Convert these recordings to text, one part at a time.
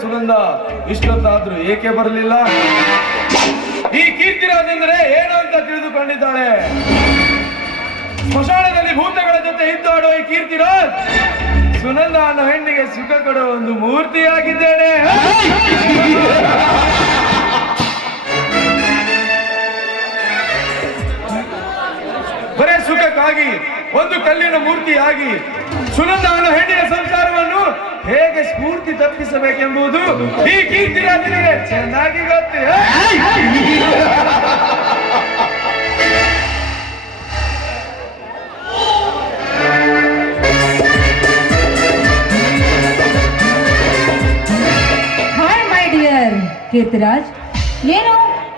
ಸುಗಂಧ ಇಷ್ಟೊತ್ತಾದ್ರೂ ಏಕೆ ಬರಲಿಲ್ಲ? ಈ ಕೀರ್ತಿರಾಜ್ ಅಂದ್ರೆ ಏನು ಅಂತ ತಿಳಿದುಕೊಂಡಿದ್ದಾಳೆ? ಸ್ಮಶಾನದಲ್ಲಿ ಭೂತಗಳ ಜೊತೆ ಇದ್ದಾಡೋ ಈ ಕೀರ್ತಿರಾಜ್ ಸುನಂದ ಅನ್ನೋ ಹೆಣ್ಣಿಗೆ ಸುಖ ಕೊಡೋ ಒಂದು ಮೂರ್ತಿಯಾಗಿದ್ದೇನೆ. ಬರೇ ಸುಖಕ್ಕಾಗಿ, ಒಂದು ಕಲ್ಲಿನ ಮೂರ್ತಿಯಾಗಿ ಸುನಂದ ಅನ್ನೋ ಹೆಣ್ಣಿನ ಸಂಸಾರವನ್ನು ಹೇಗೆ ಸ್ಫೂರ್ತಿ ತಪ್ಪಿಸಬೇಕೆಂಬುದು ಈ ಕೀರ್ತಿರಾಜನಿಗೆ ಚೆನ್ನಾಗಿ ಗೊತ್ತು. ಹಾಯ್ ಮೈ ಡಿಯರ್ ಕೀರ್ತಿರಾಜ್ ಏನು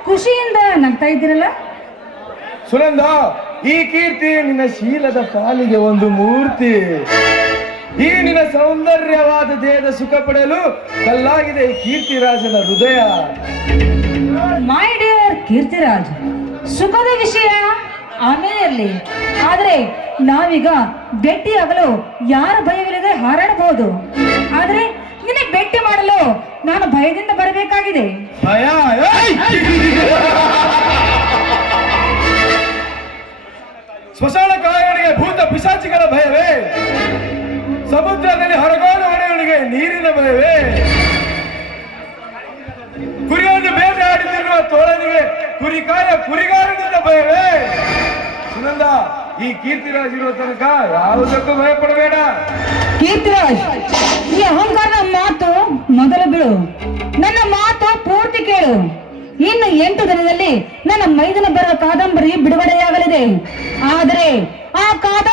ಖುಷಿಯಿಂದ ನಗ್ತಾ ಇದ್ದೀರಲ್ಲ? ಸುನಂದ ಈ ಕೀರ್ತಿ ನಿನ್ನ ಶೀಲದ ಕಾಲಿಗೆ ಒಂದು ಮೂರ್ತಿ. ಈ ನಿನ್ನ ಸೌಂದರ್ಯವಾದ ದೇಹದ ಸುಖ ಪಡೆಯಲು ಕಲ್ಲಾಗಿದೆ ಕೀರ್ತಿರಾಜನ ಹೃದಯ. ಮೈ ಡಿಯರ್ ಕೀರ್ತಿರಾಜ್ ಸುಖದ ವಿಷಯ ಆಮೇಲೆ ಇರಲಿ. ಆದ್ರೆ ನಾವೀಗ ಭೇಟಿಯಾಗಲು ಯಾರ ಭಯವಿಲ್ಲದೆ ಹಾರಾಡಬಹುದು. ಆದ್ರೆ ನಿನಗೆ ಭೇಟಿ ಮಾಡಲು ನಾನು ಭಯದಿಂದ ಬರಬೇಕಾಗಿದೆ. ಭಯ! ಸ್ಮಶಾನ ಕಾಯಗಳಿಗೆ ಭೂತ ಪಿಶಾಚಿಗಳ ಭಯವೇ? ಸಮುದ್ರದಲ್ಲಿ ಹೊರಗೋಲು ಹೊಡೆಯವನಿಗೆ ನೀರಿನ ಬಯವೆ ಕುರಿಯನ್ನು ಬೇಟೆಯಾಡುತ್ತಿರುವ ತೋಳನಿಗೆ ಕುರಿಕಾಯ ಕುರಿಗಾರನಿಂದ ಭಯವೇ? ಸುನಂದ, ಈ ಕೀರ್ತಿರಾಜ್ ಇರುವ ತನಕ ಯಾವುದಕ್ಕೂ ಭಯ ಪಡಬೇಡ ಕೀರ್ತಿರಾಜ್, ಈ ಅಹಂಕಾರದ ಮಾತು ಮೊದಲು ಬಿಡು. ನನ್ನ ಮಾತು ಪೂರ್ತಿ ಕೇಳು. ಇನ್ನು ಎಂಟು ದಿನದಲ್ಲಿ ನನ್ನ ಮೈದನ ಬರುವ ಕಾದಂಬರಿ ಬಿಡುಗಡೆಯಾಗಲಿದೆ. ಆದರೆ ಆ ಕಾದಂಬರಿ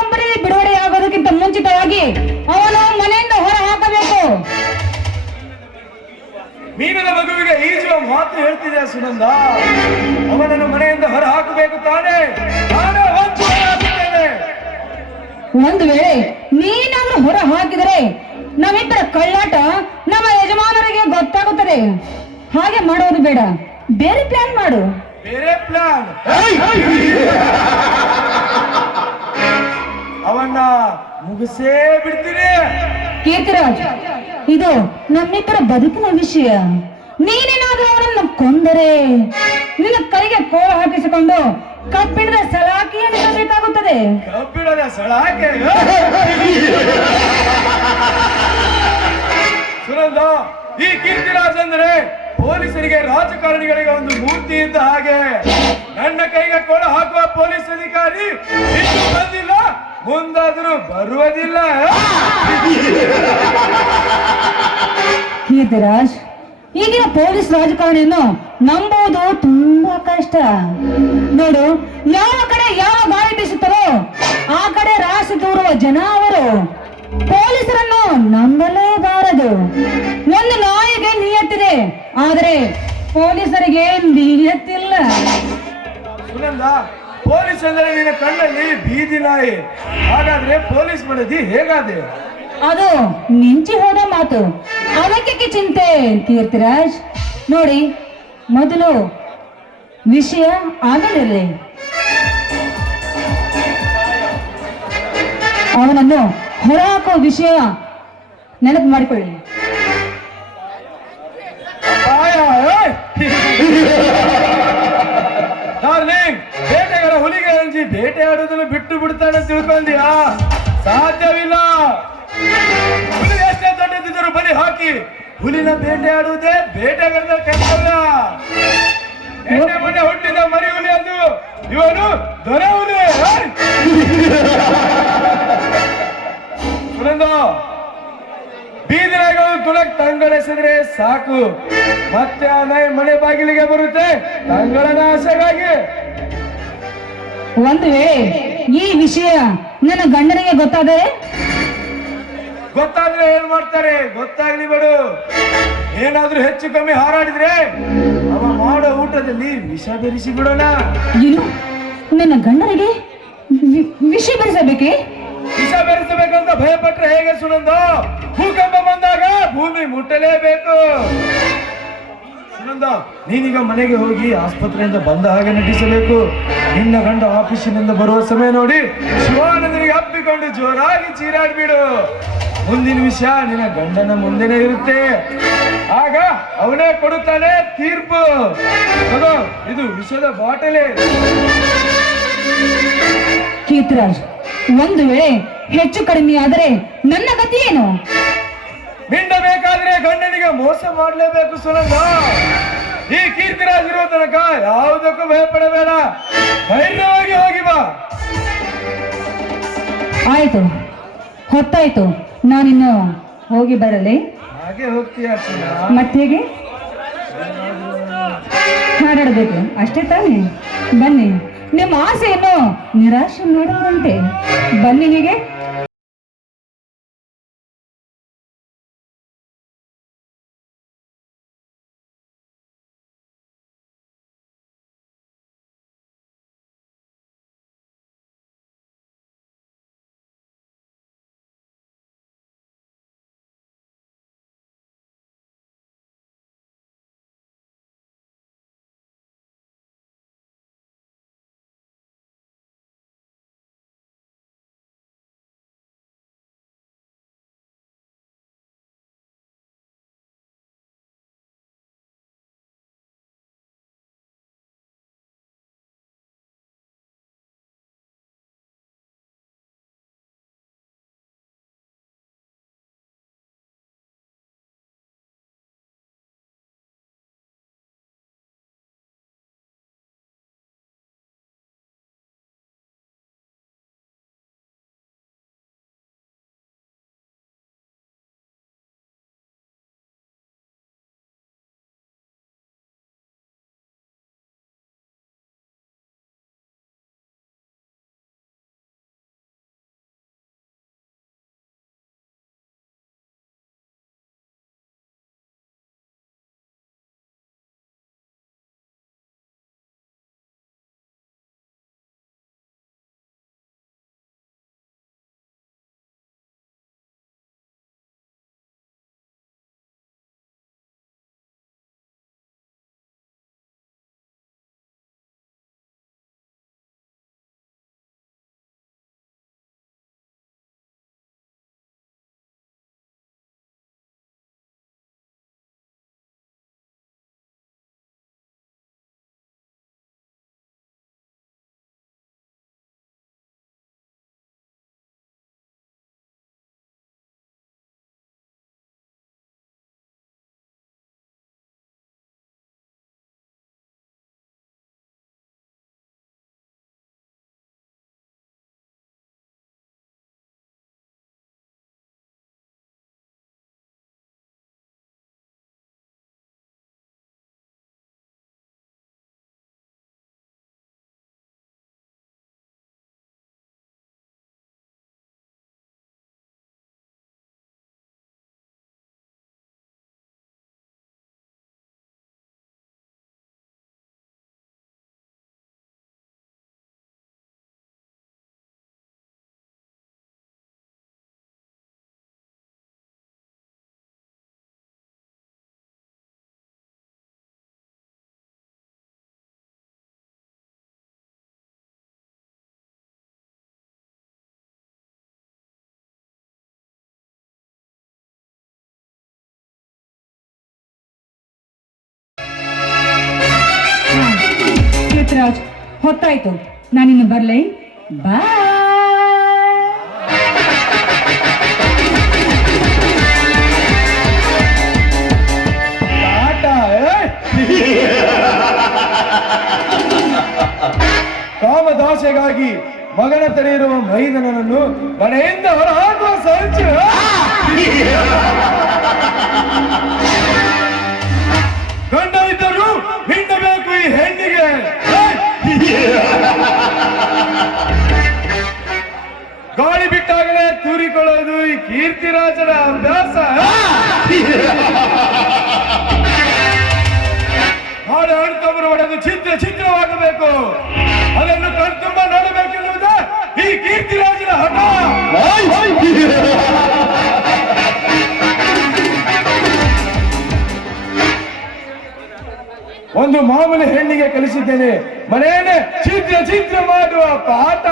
ಮುಂಚಿತವಾಗಿ ಅವನು ಮನೆಯಿಂದ ಹೊರ ಹಾಕಬೇಕು ಮೀನಿನ ಮಗುವಿಗೆ ಈಜುವ ಮಾತು ಹೇಳ್ತಿದೆ ಸುನಂದ? ಅವನನ್ನು ಮನೆಯಿಂದ ಹೊರ ಹಾಕಬೇಕು ತಾನೇ ಒಂದು ವೇಳೆ ನೀನನ್ನು ಹೊರ ಹಾಕಿದರೆ ನಮ್ಮಿಬ್ಬರ ಕಳ್ಳಾಟ ನಮ್ಮ ಯಜಮಾನರಿಗೆ ಗೊತ್ತಾಗುತ್ತದೆ. ಹಾಗೆ ಮಾಡೋದು ಬೇಡ. ಬೇರೆ ಪ್ಲಾನ್ ಮಾಡು. ಬೇರೆ ಪ್ಲಾನ್ ಮುಗಿಸೇ ಬಿಡ್ತೀನಿ. ಕೀರ್ತಿರಾಜ್ ಇದು ನಮ್ಮಿಬ್ಬರ ಬದುಕಿನ ವಿಷಯ. ನೀನೇನಾದ್ರೂ ಅವರನ್ನು ಕೊಂದರೆ ನಿನ್ನ ಕೈಗೆ ಕೋಳ ಹಾಕಿಸಿಕೊಂಡು ಕಬ್ಬಿಣದ ಸಲಾಕಿಯನ್ನು ಎಣಿಸಬೇಕಾಗುತ್ತದೆ ಕಬ್ಬಿಣದ ಸಲಾಕೆ? ಸುನಂದ ಈ ಕೀರ್ತಿರಾಜ್ ಅಂದ್ರೆ ಪೊಲೀಸರಿಗೆ ರಾಜಕಾರಣಿಗಳಿಗೆ ಒಂದು ಮೂರ್ತಿ ಇದ್ದ ಹಾಗೆ ನನ್ನ ಕೈಗೆ ಕೊಡ ಹಾಕುವ ಪೊಲೀಸ್ ಅಧಿಕಾರಿ ಬಂದಿಲ್ಲ. ಮುಂದಾದರೂ ಬರುವುದಿಲ್ಲ. ಕೀರ್ತಿರಾಜ್ ಈಗಿನ ಪೊಲೀಸ್ ರಾಜಕಾರಣಿಯನ್ನು ನಂಬುವುದು ತುಂಬಾ ಕಷ್ಟ. ನೋಡು, ಯಾವ ಕಡೆ ಯಾವ ಗಾಳಿ ಬೀಸುತ್ತಾರೋ ಆ ಕಡೆ ರಾಶಿ ತೋರುವ ಜನ ಅವರು. ಪೊಲೀಸರನ್ನು ನಂಬಲೇಬಾರದು. ಒಂದು ನಾಯಿಗೆ ನಿಯತ್ತಿದೆ ಆದರೆ ಪೊಲೀಸರಿಗೆ ನಿಯತ್ತಿಲ್ಲ. ಸುನಂದ ಪೊಲೀಸ್ ಅಂದ್ರೆ ನಿನ್ನ ಕಣ್ಣಲ್ಲಿ ಬೀದಿ ನಾಯಿ. ಹಾಗಾದ್ರೆ ಪೊಲೀಸ್ ಮಾಡಿದಿ ಹೇಗಾದೆ? ಅದು ನಿಂಚಿ ಹೋದ ಮಾತು. ಅದಕ್ಕೆ ಚಿಂತೆ ಕೀರ್ತಿರಾಜ್ ನೋಡಿ ಮೊದಲು ವಿಷಯ ಆಗಲಿರಲಿ ಅವನನ್ನು ಹೊರಹಾಕೋ ವಿಷಯ ನೆನಪು ಮಾಡಿಕೊಳ್ಳಿ. ಬೇಟೆಗಾರ ಹುಲಿಗೆ ಅಂಜಿ ಬೇಟೆಯಾಡುವುದನ್ನು ಬಿಟ್ಟು ಬಿಡ್ತಾನೆ ತಿಳ್ಕೊಂಡ್ಯಾ? ಸಾಧ್ಯವಿಲ್ಲ. ಹುಲಿ ಎಷ್ಟೇ ದೊಡ್ಡದಿದ್ದರೂ ಬಲಿ ಹಾಕಿ ಹುಲಿನ ಬೇಟೆಯಾಡುವುದೇ ಬೇಟೆಗಾರನ ಕರ್ತವ್ಯ ಎಣ್ಣೆ ಮನೆ ಹುಟ್ಟಿದ ಮರಿ ಹುಲಿ ಅದು. ಇವನು ದೊರೆ ಹುಲಿ ಏಯ್! ಸುನಂದ ಬೀದಿನಾಗಳು ತುಳಕ್ ತಂಗಳೆಸಿದ್ರೆ ಸಾಕು. ಮತ್ತೆ ಆ ನಾಯಿ ಮನೆ ಬಾಗಿಲಿಗೆ ಬರುತ್ತೆ. ತಂಗಳನ ಆಸೆಗಾಗಿ. ಒಂದು ವೇಳೆ ಈ ವಿಷಯ ನನ್ನ ಗಂಡನಿಗೆ ಗೊತ್ತಾದರೆ? ಗೊತ್ತಾದ್ರೆ ಏನ್ ಮಾಡ್ತಾರೆ? ಗೊತ್ತಾಗ್ಲಿ ಬಿಡು. ಏನಾದ್ರೂ ಹೆಚ್ಚು ಕಮ್ಮಿ ಹಾರಾಡಿದ್ರೆ ಅವ ಮಾಡೋ ಊಟದಲ್ಲಿ ವಿಷ ಬೆರೆಸಿ ಬಿಡೋಣ. ಏನು ನನ್ನ ಗಂಡನಿಗೆ ವಿಷ ಬೆರೆಸಬೇಕೇ? ಬೆರೆಸಬೇಕಂತ ಭಯಪಟ್ರೆ ಹೇಗೆ ಸುನಂದ? ಭೂಕಂಪ ಬಂದಾಗ ಭೂಮಿ ಮುಟ್ಟಲೇಬೇಕು. ಸುನಂದ, ನೀನೀಗ ಮನೆಗೆ ಹೋಗಿ ಆಸ್ಪತ್ರೆಯಿಂದ ಬಂದ ಹಾಗೆ ನಟಿಸಬೇಕು. ನಿನ್ನ ಗಂಡ ಆಫೀಸಿನಿಂದ ಬರುವ ಸಮಯ ನೋಡಿ ಶಿವಾನಂದನಿಗೆ ಅಪ್ಪಿಕೊಂಡು ಜೋರಾಗಿ ಚೀರಾಡ್ಬಿಡು ಮುಂದಿನ ವಿಷಯ ನಿನ್ನ ಗಂಡನ ಮುಂದೆನೇ ಇರುತ್ತೆ. ಆಗ ಅವನೇ ಕೊಡುತ್ತಾನೆ ತೀರ್ಪು. ಇದು ವಿಷದ ಬಾಟಲೆ. ಕೀರ್ತಿರಾಜ್, ಒಂದು ವೇಳೆ ಹೆಚ್ಚು ಕಡಿಮೆ ಆದರೆ ನನ್ನ ಗತಿ ಏನು? ಬೇಕಾದ್ರೆ ಗಂಡನಿಗೆ ಮೋಸ ಮಾಡಲೇಬೇಕು ಸುನಂದ. ಈ ಕೀರ್ತಿರಾಜ್ ಇರೋ ತನಕ ಯಾವುದಕ್ಕೂ ಭಯಪಡಬೇಡ. ಧೈರ್ಯವಾಗಿ ಹೋಗಿ ಬಾ. ಆಯ್ತು. ಹೊತ್ತಾಯ್ತು. ನಾನಿನ್ನು ಹೋಗಿ ಬರಲಿ? ಹಾಗೆ ಹೋಗ್ತೀಯ ಮತ್ತೆ ಹೇಗೆ ಹಾರಾಡಬೇಕು ಅಷ್ಟೇ ತಾನೇ. ಬನ್ನಿ. ನಿಮ್ಮ ಆಸೆಯನ್ನು ನಿರಾಶೆ ಮಾಡುವಂತೆ ಬನ್ನಿ ಹೀಗೆ. ಹೊತ್ತಾಯ್ತು ನಾನಿನ್ನು ಬರಲೆ ಬಾ? ಕಾಮದಾಸೆಗಾಗಿ ಮಗನ ತಡೆಯಿರುವ ಮೈದನನನ್ನು ಮನೆಯಿಂದ ಹೊರಹಾಕುವ ಸಂಚು ಗಂಡ ಇದ್ದರು ಹಿಂಡಬೇಕು ಈ ಹೆಣ್ಣಿಗೆ? ಗಾಳಿ ಬಿಟ್ಟಾಗಲೇ ತೂರಿಕೊಳ್ಳೋದು ಈ ಕೀರ್ತಿರಾಜರ ಅಭ್ಯಾಸ ಹಾಡು ಹಾಡ್ತವರು ಒಡೆದು ಚಿತ್ರ ಚಿತ್ರವಾಗಬೇಕು ಅದನ್ನು ಕಣ್ತುಂಬ ನೋಡಬೇಕೆನ್ನುವುದೇ ಈ ಕೀರ್ತಿರಾಜನ ಹಠ. ಒಂದು ಮಾಮೂಲಿ ಹೆಣ್ಣಿಗೆ ಕಲಿಸಿದ್ದೇನೆ. ಮನೆಯನ್ನೇ ಚಿತ್ರ ಚಿತ್ರ ಮಾಡುವ ಪಾಠ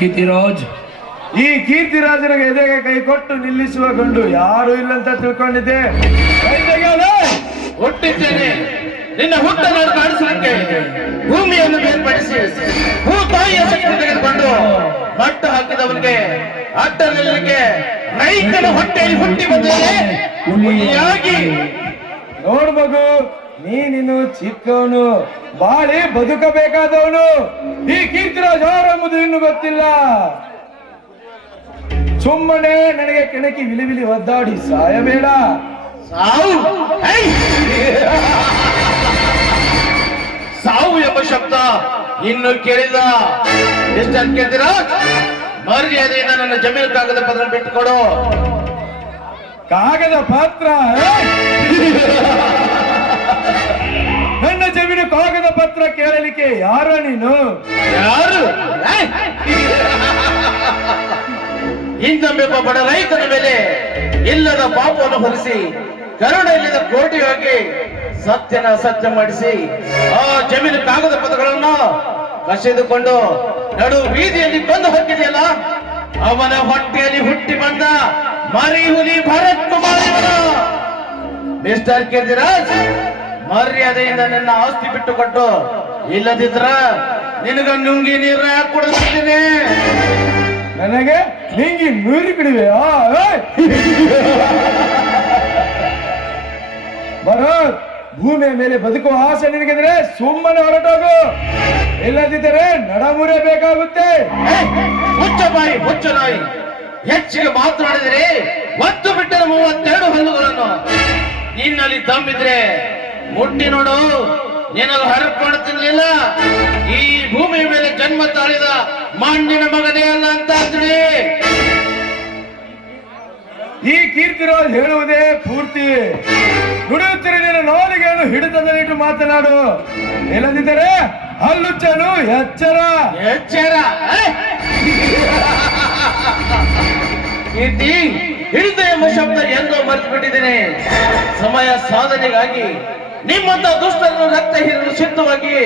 ಕೀರ್ತಿರಾಜ್ ಈ ಕೀರ್ತಿರಾಜನ ಎದೆಗೆ ಕೈ ಕೊಟ್ಟು ನಿಲ್ಲಿಸುವ ಗಂಡು ಯಾರು ಇಲ್ಲ ಅಂತ ತಿಳ್ಕೊಂಡಿದ್ದೆ? ಹುಟ್ಟಿದ್ದೇನೆ. ನಿನ್ನ ಹುಟ್ಟನ್ನು ನಾಡು ಕಾಣಿಸಲಿಕ್ಕೆ. ಭೂಮಿಯನ್ನು ಬೇರ್ಪಡಿಸಿ ಭೂ ತಾಯಿಯನ್ನು ತೆಗೆದುಕೊಂಡು ಮಟ್ಟ ಹಾಕಿದವನಿಗೆ ಅಟ್ಟ ನಿಲ್ಲಲಿಕ್ಕೆ ರೈತನ ಹೊಟ್ಟೆಯಲ್ಲಿ ಹುಟ್ಟಿ ಬಂದಿದೆ ಹುಲಿಯಾಗಿ ನೋಡು ಮಗು ನೀನಿನ್ನು ಚಿಕ್ಕವನು ಬಾಳಿ ಬದುಕಬೇಕಾದವನು. ಈ ಕೀರ್ತಿರಾಜ್ ಯಾರೆಂಬುದು ಇನ್ನು ಗೊತ್ತಿಲ್ಲ. ಸುಮ್ಮನೆ ನನಗೆ ಕೆಣಕಿ ವಿಲಿವಿಲಿ ವಿಲಿ ಒದ್ದಾಡಿ ಸಾಯಬೇಡ. ಸಾವು! ಸಾವು ಎಂಬ ಶಬ್ದ ಇನ್ನು ಕೇಳಿದ ಎಷ್ಟಂತ ಕೇಳ್ತೀರಾ ಮರ್ಯಾದೆಯಿಂದ ನನ್ನ ಜಮೀನು ಕಾಗದ ಪತ್ರ ಬಿಟ್ಟುಕೊಡು. ಕಾಗದ ಪಾತ್ರ ಕೇಳಲಿಕ್ಕೆ ಯಾರ ನೀನು? ಯಾರು? ಇಂದೊಬ್ಬ ಬಡ ರೈತನ ಮೇಲೆ ಇಲ್ಲದ ಪಾಪವನ್ನು ಹೊರಿಸಿ ಕರುಣೆಯಿಲ್ಲದ ಕೋಟಿ ಹೋಗಿ ಸತ್ಯನ ಸತ್ಯ ಮಾಡಿಸಿ, ಆ ಜಮೀನು ಕಾಗದ ಪತ್ರಗಳನ್ನು ಕಸಿದುಕೊಂಡು ನಡು ಬೀದಿಯಲ್ಲಿ ಕೊಂದು ಹಾಕಿದೆಯಲ್ಲ, ಅವನ ಹೊಟ್ಟೆಯಲ್ಲಿ ಹುಟ್ಟಿ ಬಂದ ಮರಿ ಹುಲಿ ಭರತ್ ಕುಮಾರ್ ಮಿಸ್ಟರ್ ಕೇದಿರಾಜ್, ಮರ್ಯಾದೆಯಿಂದ ನನ್ನ ಆಸ್ತಿ ಬಿಟ್ಟು ಕೊಟ್ಟು ಇಲ್ಲದಿದ್ರ ನಿನಗ ನುಂಗಿ ನೀರ ಕುಡಿಸ್ತೀನಿ. ನನಗೆ ನಿಂಗಿ ನೀರು ಕುಡಿವೆಯಾ ಏಯ್? ಭರತ್ ಭೂಮಿಯ ಮೇಲೆ ಬದುಕುವ ಆಸೆ ನಿನಗಿದ್ರೆ ಸುಮ್ಮನೆ ಹೊರಟೋಗು. ಇಲ್ಲದಿದ್ದರೆ ನಡಮೂರೆ ಬೇಕಾಗುತ್ತೆ. ಹುಚ್ಚ ಬಾಯಿ ಹುಚ್ಚ ನಾಯಿ. ಹೆಚ್ಚಿಗೆ ಮಾತನಾಡಿದರೆ ಒತ್ತು ಬಿಟ್ಟರೆ ಮೂವತ್ತೆರಡು ಹಲ್ಲುಗಳನ್ನು. ನಿನ್ನಲ್ಲಿ ತಂಬಿದ್ರೆ ಮುಟ್ಟಿ ನೋಡು. ನಿನಗೆ ಹರಕೊಂಡು ಮಣ್ಣಿನ ಮಗನೇ ಅಲ್ಲ ಅಂತ ಅಂದ್ರಿ. ಈ ಕೀರ್ತಿರಾಜ್ ಹೇಳುವುದೇ ಪೂರ್ತಿ. ನುಡಿಯುತ್ತಿರ ನಿನ್ನ ನಾಲಿಗೆಯನ್ನು ಹಿಡಿತದಲ್ಲಿಟ್ಟು ಮಾತನಾಡು. ಇಲ್ಲದಿದ್ದರೆ ಹಲ್ಲುಚ್ಚನು ಎಚ್ಚರ. ಎಚ್ಚರ? ಕೀರ್ತಿ ಹಿಡಿತ ಎಂಬ ಶಬ್ದ ಎಂದೋ ಮರೆತು ಬಿಟ್ಟಿದ್ದೇನೆ ಸಮಯ ಸಾಧನೆಗಾಗಿ ನಿಮ್ಮಂತ ದುಷ್ಟರನ್ನು ರಕ್ತ ಹೀರಲು ಸಿದ್ಧವಾಗಿ